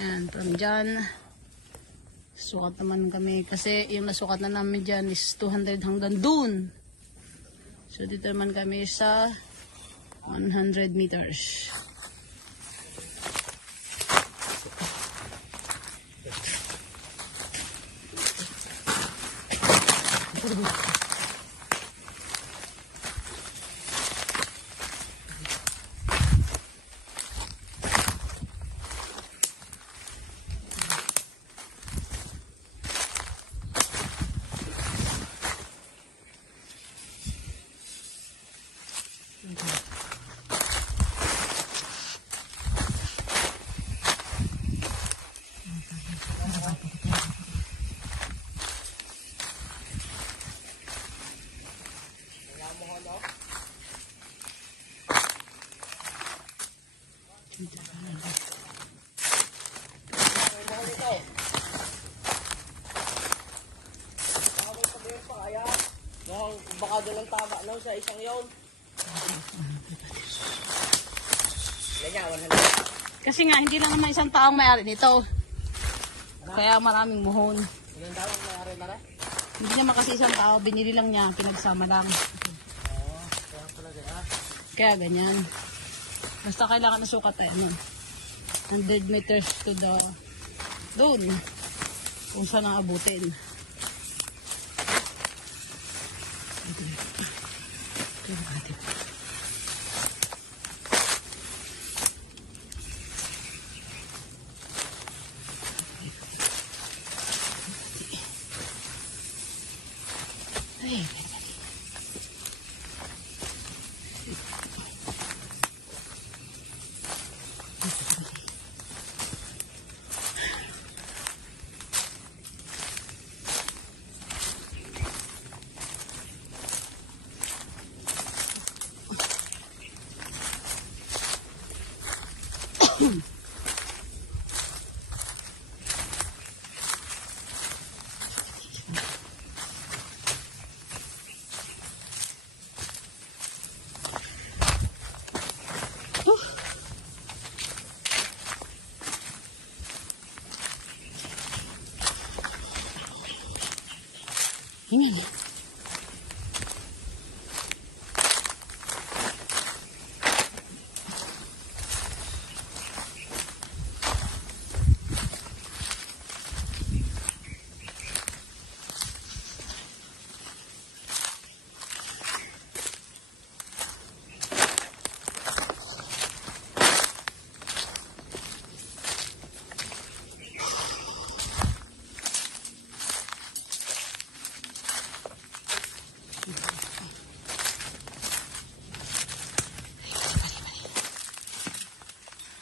And from dyan, sukat naman kami. Kasi yung nasukat na namin dyan is 200 hanggang dun. So dito naman kami sa 100 meters. Baka doon ang tama lang sa isang yon. Kasi nga, hindi lang naman isang taong may-ari nito. Kaya maraming muhon. Ilang taong may-ari na rin? Hindi naman kasi isang tao, binili lang niya, pinagsama lang. Kaya pala ganyan. Kaya ganyan. Basta kailangan na sukat tayo nun. 100 meters to the doon. Kung saan ang abutin. Ay, hinga.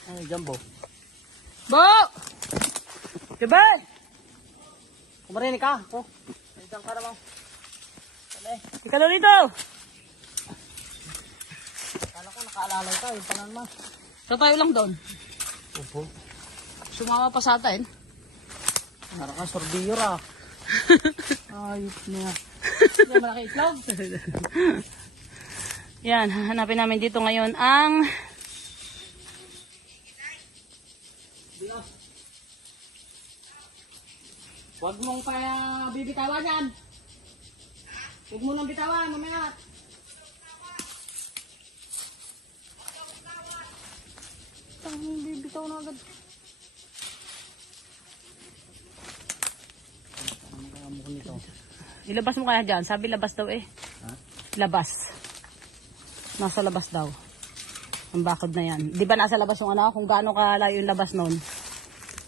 Ay, Jumbo. Bo! Kebal! Kumarinig ka. Ako. Isang ka naman. Ika na rito! Kala ko nakaalala ka. Yung panan mo. So tayo lang doon. Opo. Sumama pa sa atin. Parang ka sorbiyor ah. Ayop niya. Hindi malaki itlog. Yan, hanapin namin dito ngayon ang Huwag mong pa bibitawan yan. Huwag mo nang bitawan, mamaya. Tanging bibitaw na agad. Ilabas mo kaya dyan. Sabi labas daw eh. Ha? Labas. Nasa labas daw. Ang bakod na yan. Di ba nasa labas yung ano? Kung gaano kalayo yung labas nun.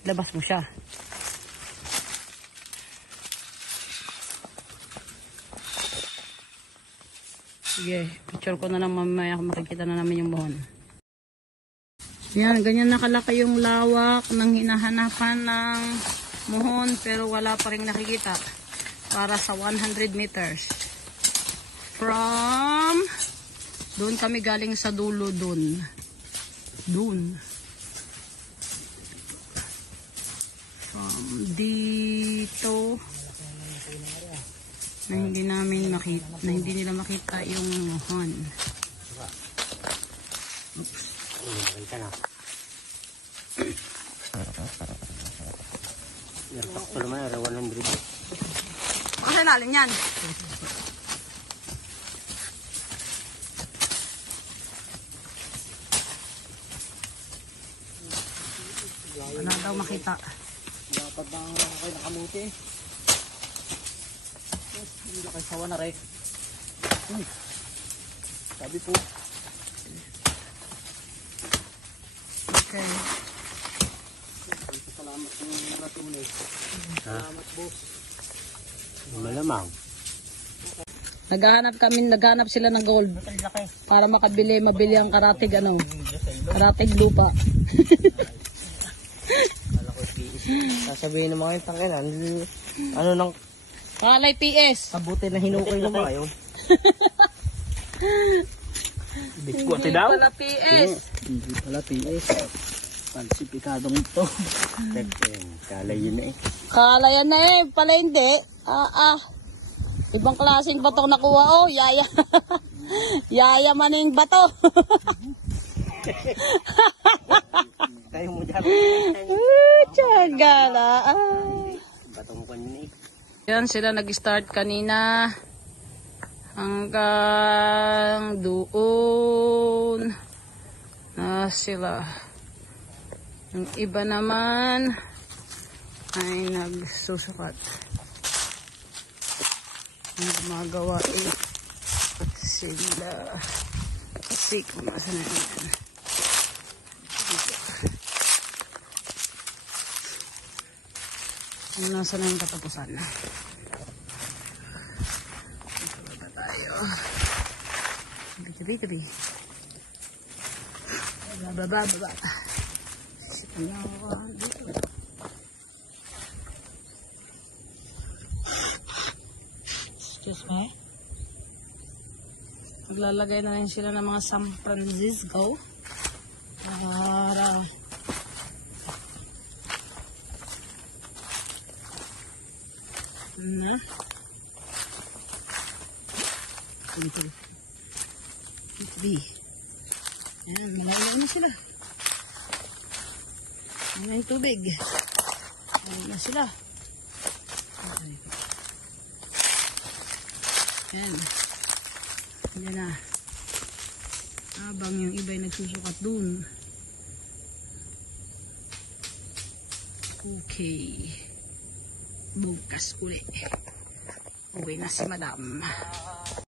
Labas mo siya. Sige. Picture ko na lang mamaya kung makikita na namin yung buhon. Yan. Ganyan nakalaki yung lawak ng hinahanapan ng muhon. Pero wala pa rin nakikita. Para sa 100 meters. From doon kami galing sa dulo doon. Doon. From dito na hindi namin makita, na hindi nila makita yung muhon. Oops. Yarpak pa naman, 100. Baka sa ilalim yan. Wala daw makita. Dapat na kayo nakamuti. Hindi na kayo sawa na rin. Sabi po. Okay. Salamat po naratunay. Salamat boss. Malamang. Naghahanap sila ng gold Laki. para mabili ang karatig karatig lupa. Sasabihin ng mga yung tanginan, ano nang Kalay PS. kabuti na hinukay na ba yun? Biskwate Hindi daw? pala PS. Hindi pala PS. Falsifikadong ito. Kala yun na eh. Kala yan na eh, pala hindi. Ibang klaseng bato nakuha oh, yaya. Yaya maning bato. Tayo mo dyan. Tiyagala. Batong ko yun eh. Yan sila nag-start kanina hanggang doon na sila. Yung iba naman ay nagsusukat. Ang gumagawa eh sila. Kasi kung nasa na yan. Nasa na yung katapusan. Ito na tayo. Gabi. Baba. Excuse me. Maglalagay na rin sila ng mga San Francisco. Para na ito ayan, malailan na sila. Ayan yung tubig, ayan na sila. Ayan na habang yung iba ay nagsusukat dun. Okay, bukas ulit. Uwi na si madam.